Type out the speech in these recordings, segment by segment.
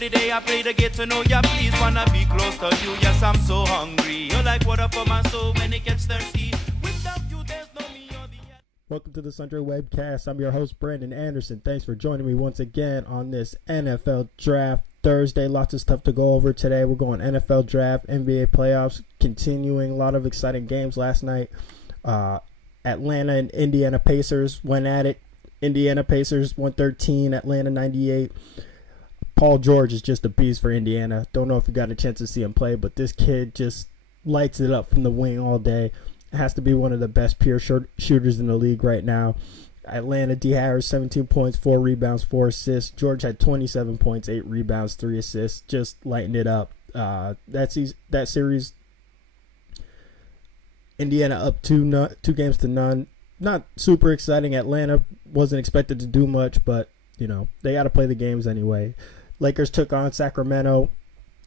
the day I play to get to know ya. Please wanna be close to you. Yes, I'm so hungry. You're like water for my soul when it gets thirsty. Without you, there's no me or the end. Welcome to the Sundry Webcast. I'm your host, Brandon Anderson. Thanks for joining me once again on this NFL Draft Thursday. Lots of stuff to go over today. We're going NFL Draft, NBA playoffs, continuing. A lot of exciting games last night. Atlanta and Indiana Pacers went at it. Indiana Pacers 113, Atlanta 98. Paul George is just a beast for Indiana. Don't know if you got a chance to see him play, but this kid just lights it up from the wing all day. Has to be one of the best pure shooters in the league right now. Atlanta, D. Harris, 17 points, 4 rebounds, 4 assists. George had 27 points, 8 rebounds, 3 assists. Just lighting it up. That series, Indiana up 2 games to none. Not super exciting. Atlanta wasn't expected to do much, but, you know, they got to play the games anyway. Lakers took on Sacramento.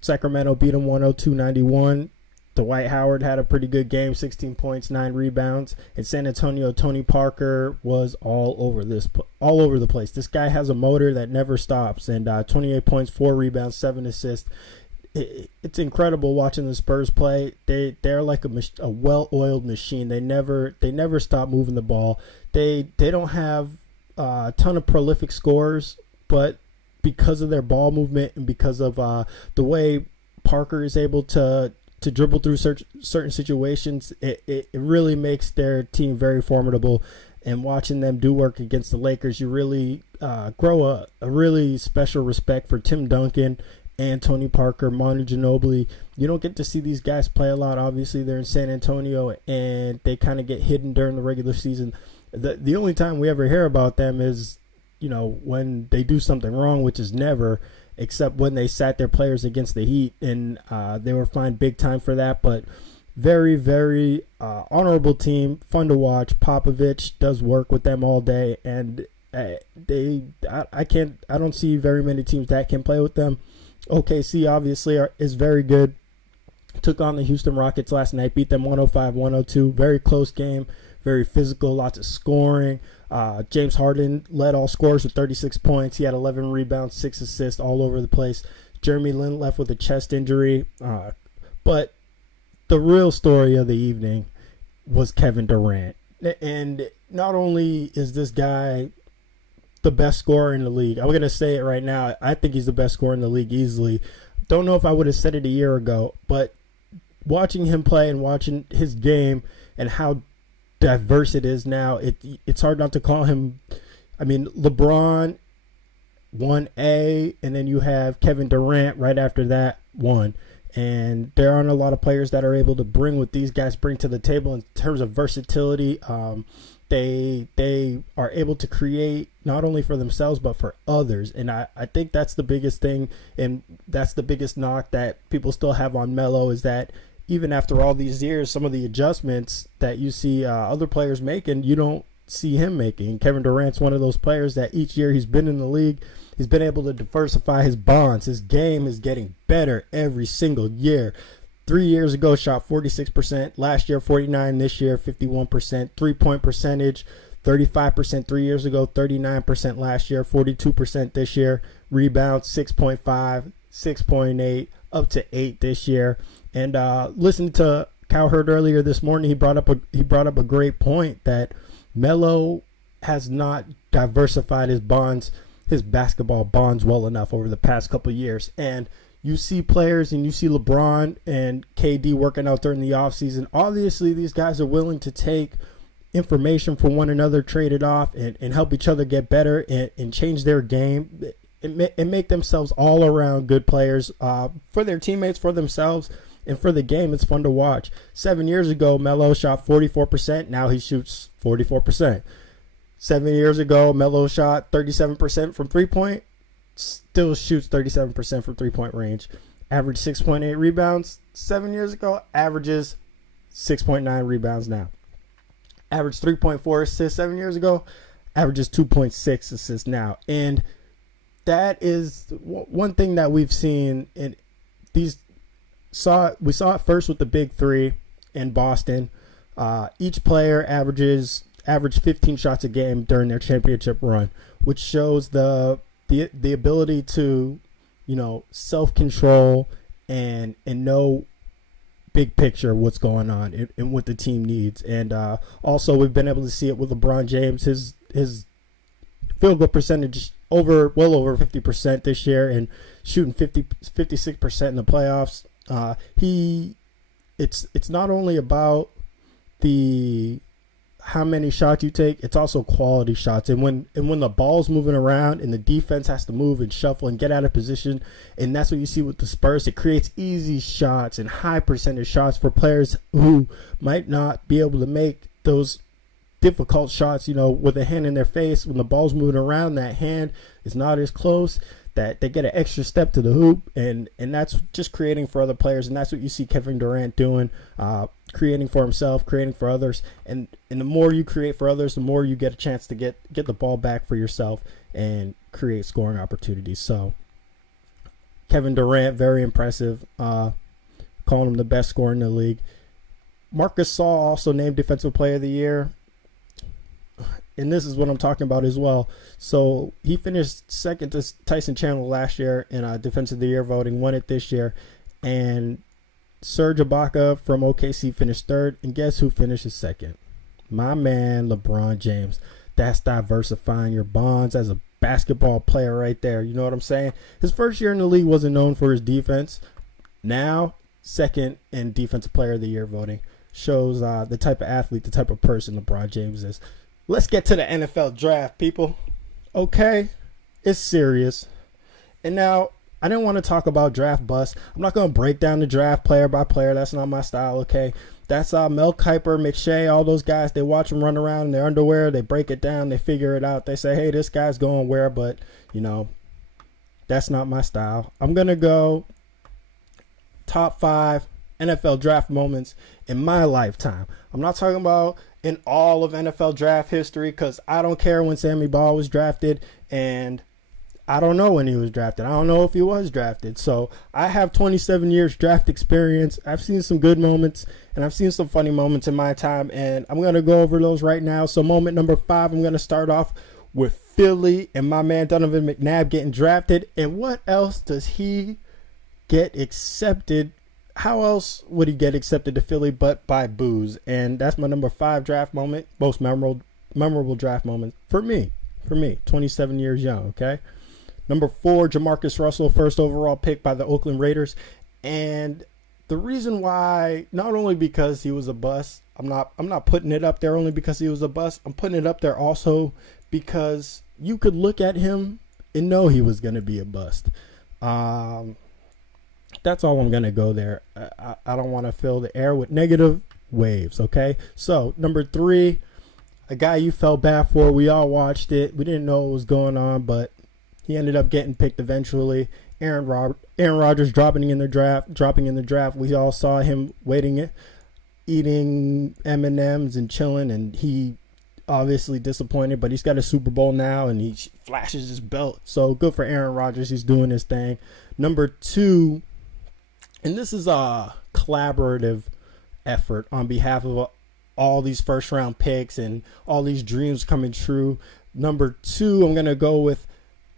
Sacramento beat them 102-91. Dwight Howard had a pretty good game, 16 points, 9 rebounds. In San Antonio, Tony Parker was all over the place. This guy has a motor that never stops, and 28 points, 4 rebounds, 7 assists. It's incredible watching the Spurs play. They're like a well-oiled machine. They never stop moving the ball. They don't have a ton of prolific scorers, but because of their ball movement and because of the way Parker is able to dribble through certain situations, it really makes their team very formidable. And watching them do work against the Lakers, you really grow a really special respect for Tim Duncan and Tony Parker, Manu Ginobili. You don't get to see these guys play a lot. Obviously, they're in San Antonio, and they kind of get hidden during the regular season. The only time we ever hear about them is, you know, when they do something wrong, which is never, except when they sat their players against the Heat, and they were fined big time for that. But very, very honorable team, fun to watch. Popovich does work with them all day, and I don't see very many teams that can play with them. OKC obviously is very good. Took on the Houston Rockets last night, beat them 105-102. Very close game, very physical, lots of scoring. James Harden led all scorers with 36 points. He had 11 rebounds, 6 assists all over the place. Jeremy Lin left with a chest injury. But the real story of the evening was Kevin Durant. And not only is this guy the best scorer in the league, I'm going to say it right now, I think he's the best scorer in the league easily. Don't know if I would have said it a year ago, but watching him play and watching his game and how diverse it is now, it's hard not to call him. I mean, LeBron 1A, and then you have Kevin Durant right after that 1. And there aren't a lot of players that are able to bring what these guys bring to the table in terms of versatility. They are able to create not only for themselves but for others, and I think that's the biggest thing, and that's the biggest knock that people still have on Melo, is that even after all these years, some of the adjustments that you see other players making, you don't see him making. Kevin Durant's one of those players that each year he's been in the league, he's been able to diversify his bonds. His game is getting better every single year. 3 years ago, shot 46%. Last year, 49%. This year, 51%. 3-point percentage, 35% 3 years ago, 39% last year, 42% this year. Rebounds, 6.5, 6.8, up to 8 this year. And listening to Cowherd earlier this morning, he brought up a great point that Melo has not diversified his bonds, his basketball bonds, well enough over the past couple of years. And you see players, and you see LeBron and KD working out during the offseason. Obviously, these guys are willing to take information from one another, trade it off, and help each other get better and change their game and make themselves all around good players for their teammates, for themselves, and for the game. It's fun to watch. 7 years ago, Melo shot 44%. Now he shoots 44%. 7 years ago, Melo shot 37% from three-point. Still shoots 37% from three-point range. Averaged 6.8 rebounds 7 years ago. Averages 6.9 rebounds now. Averaged 3.4 assists 7 years ago. Averages 2.6 assists now. And that is one thing that we've seen in these. We saw it first with the big three in Boston. Each player averaged 15 shots a game during their championship run, which shows the ability to self-control and know big picture what's going on and what the team needs. And also we've been able to see it with LeBron James. His field goal percentage well over 50% this year and shooting 56% in the playoffs. It's not only about how many shots you take, it's also quality shots. And when the ball's moving around and the defense has to move and shuffle and get out of position, and that's what you see with the Spurs, it creates easy shots and high percentage shots for players who might not be able to make those difficult shots, with a hand in their face. When the ball's moving around, that hand is not as close, that they get an extra step to the hoop, and that's just creating for other players. And that's what you see Kevin Durant doing, creating for himself, creating for others. And the more you create for others, the more you get a chance to get the ball back for yourself and create scoring opportunities. So Kevin Durant, very impressive, calling him the best scorer in the league. Marc Gasol also named Defensive Player of the Year. And this is what I'm talking about as well. So he finished second to Tyson Chandler last year in Defensive of the Year voting, won it this year. And Serge Ibaka from OKC finished third. And guess who finishes second? My man, LeBron James. That's diversifying your bonds as a basketball player right there. You know what I'm saying? His first year in the league wasn't known for his defense. Now, second in Defensive Player of the Year voting. Shows the type of athlete, the type of person LeBron James is. Let's get to the NFL draft, people. Okay? It's serious. And now, I didn't want to talk about draft bust. I'm not going to break down the draft player by player. That's not my style, okay? That's Mel Kiper, McShay, all those guys. They watch them run around in their underwear. They break it down. They figure it out. They say, hey, this guy's going where? But, that's not my style. I'm going to go top 5 NFL draft moments in my lifetime. I'm not talking about in all of NFL draft history, because I don't care when Sammy Ball was drafted, and I don't know when he was drafted. I don't know if he was drafted. So I have 27 years draft experience. I've seen some good moments, and I've seen some funny moments in my time, and I'm going to go over those right now. So moment number 5, I'm going to start off with Philly and my man Donovan McNabb getting drafted. And what else does he get accepted? How else would he get accepted to Philly but by booze? And that's my number 5 draft moment, most memorable draft moment for me, 27 years young, okay? Number 4, Jamarcus Russell, first overall pick by the Oakland Raiders. And the reason why, not only because he was a bust, I'm not putting it up there only because he was a bust. I'm putting it up there also because you could look at him and know he was going to be a bust. That's all I'm going to go there. I don't want to fill the air with negative waves, okay? So, number 3, a guy you felt bad for. We all watched it. We didn't know what was going on, but he ended up getting picked eventually. Aaron Rodgers dropping in the draft. We all saw him eating M&Ms and chilling, and he obviously disappointed, but he's got a Super Bowl now, and he flashes his belt. So, good for Aaron Rodgers. He's doing his thing. Number 2, and this is a collaborative effort on behalf of all these first-round picks and all these dreams coming true. Number 2, I'm going to go with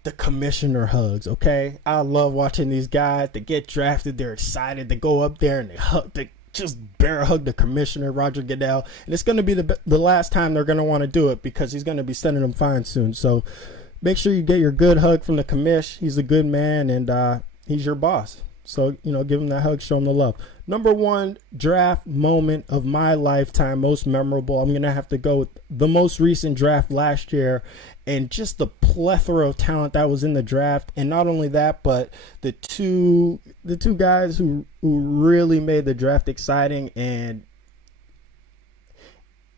the commissioner hugs, okay? I love watching these guys. They get drafted. They're excited. They go up there and they just bear hug the commissioner, Roger Goodell. And it's going to be the last time they're going to want to do it because he's going to be sending them fines soon. So make sure you get your good hug from the commish. He's a good man, and he's your boss. So, give him that hug, show him the love. Number 1 draft moment of my lifetime, most memorable. I'm going to have to go with the most recent draft last year and just the plethora of talent that was in the draft. And not only that, but the two guys who really made the draft exciting and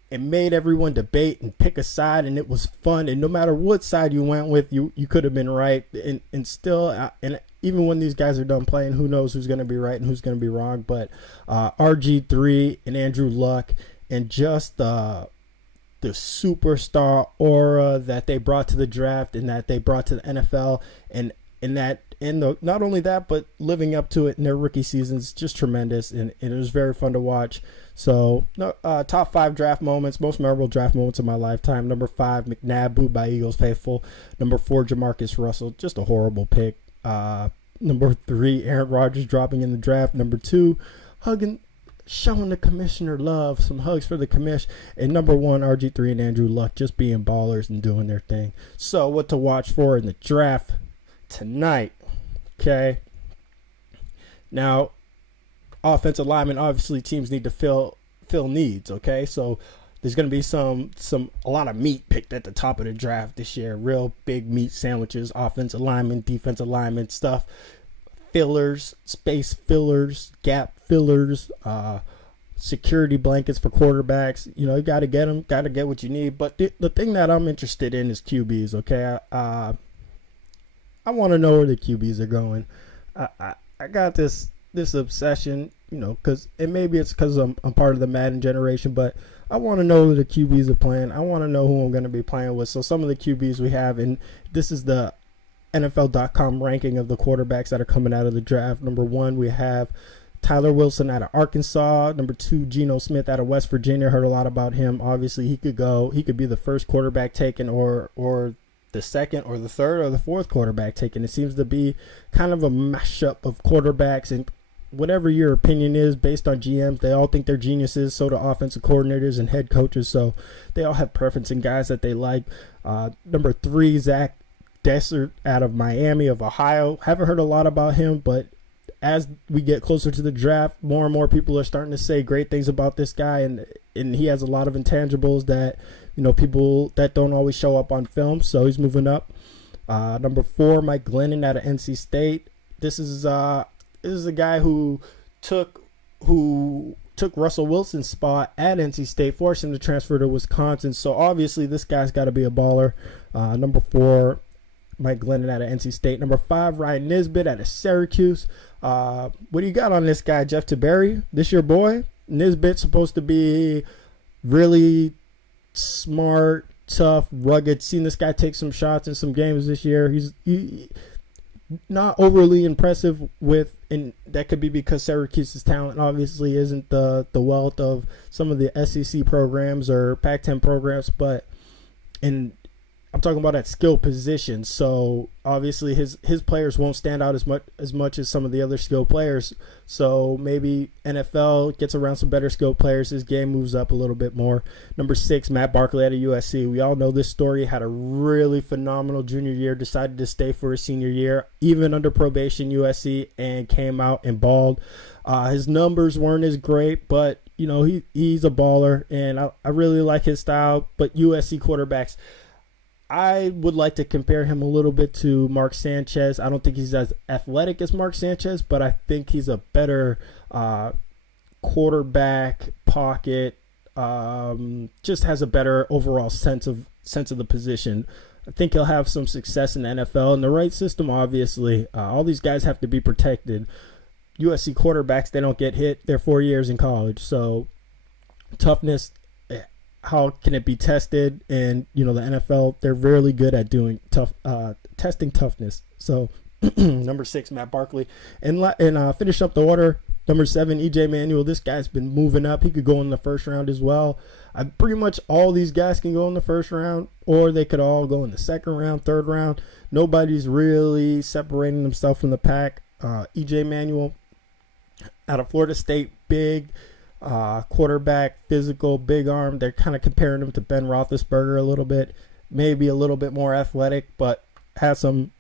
it made everyone debate and pick a side, and it was fun. And no matter what side you went with, you could have been right. And still, and even when these guys are done playing, who knows who's going to be right and who's going to be wrong. But RG3 and Andrew Luck, and just the superstar aura that they brought to the draft and that they brought to the NFL, and not only that, but living up to it in their rookie seasons, just tremendous, and it was very fun to watch. So, top 5 draft moments, most memorable draft moments of my lifetime. Number 5, McNabb, booed by Eagles faithful. Number 4, Jamarcus Russell, just a horrible pick. Number 3, Aaron Rodgers dropping in the draft. Number 2, showing the commissioner love. Some hugs for the commish. And number 1, RG3 and Andrew Luck just being ballers and doing their thing. So what to watch for in the draft tonight? Okay. Now, offensive linemen, obviously teams need to fill needs, okay? So there's going to be a lot of meat picked at the top of the draft this year. Real big meat sandwiches, offensive linemen, defensive linemen, stuff. Fillers, space fillers, gap fillers, security blankets for quarterbacks. You know, you got to get them, got to get what you need. But the thing that I'm interested in is QBs, okay? I want to know where the QBs are going. I got this obsession, you know, because maybe it's because I'm part of the Madden generation, but I want to know who the QBs are playing. I want to know who I'm going to be playing with. So some of the QBs we have, and this is the NFL.com ranking of the quarterbacks that are coming out of the draft. Number 1, we have Tyler Wilson out of Arkansas. Number 2, Geno Smith out of West Virginia. Heard a lot about him. Obviously, he could be the first quarterback taken or the second or the third or the fourth quarterback taken. It seems to be kind of a mashup of quarterbacks, and whatever your opinion is based on GMs, they all think they're geniuses. So do offensive coordinators and head coaches. So they all have preference in guys that they like. Number 3, Zach Dessert out of Miami of Ohio. Haven't heard a lot about him, but as we get closer to the draft, more and more people are starting to say great things about this guy, and he has a lot of intangibles that, you know, people that don't always show up on film. So he's moving up. Number 4, Mike Glennon out of NC State. This is a guy who took Russell Wilson's spot at NC State, forced him to transfer to Wisconsin. So obviously this guy's got to be a baller. Number 4, Mike Glennon out of NC State. Number 5, Ryan Nisbet out of Syracuse. What do you got on this guy, Jeff Tiberi? This your boy? Nisbet's supposed to be really smart, tough, rugged. Seen this guy take some shots in some games this year. He's not overly impressive and that could be because Syracuse's talent obviously isn't the wealth of some of the SEC programs or Pac-10 programs, but I'm talking about at skill positions. So obviously his players won't stand out as much as some of the other skilled players. So maybe NFL gets around some better skilled players. His game moves up a little bit more. Number 6, Matt Barkley out of USC. We all know this story. Had a really phenomenal junior year. Decided to stay for his senior year, even under probation USC, and came out and balled. His numbers weren't as great, but you know he's a baller, and I really like his style. But USC quarterbacks, I would like to compare him a little bit to Mark Sanchez. I don't think he's as athletic as Mark Sanchez, but I think he's a better quarterback, pocket, just has a better overall sense of the position. I think he'll have some success in the NFL. In the right system, obviously, all these guys have to be protected. USC quarterbacks, they don't get hit. They're 4 years in college, so toughness, how can it be tested? And you know the NFL, they're really good at doing testing toughness. So number 6, Matt Barkley, and finish up the order. Number 7, EJ Manuel. This guy's been moving up. He could go in the first round as well. Pretty much all these guys can go in the first round, or they could all go in the second round, third round. Nobody's really separating themselves from the pack. EJ Manuel out of Florida State, big. Quarterback, physical, big arm. They're kind of comparing him to Ben Roethlisberger a little bit, maybe a little bit more athletic, but has some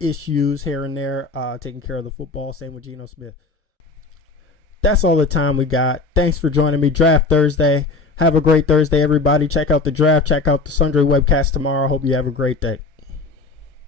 issues here and there, taking care of the football. Same with Geno Smith. That's all the time we got. Thanks for joining me. Draft Thursday. Have a great Thursday, everybody. Check out the draft. Check out the Sundry Webcast tomorrow. Hope you have a great day.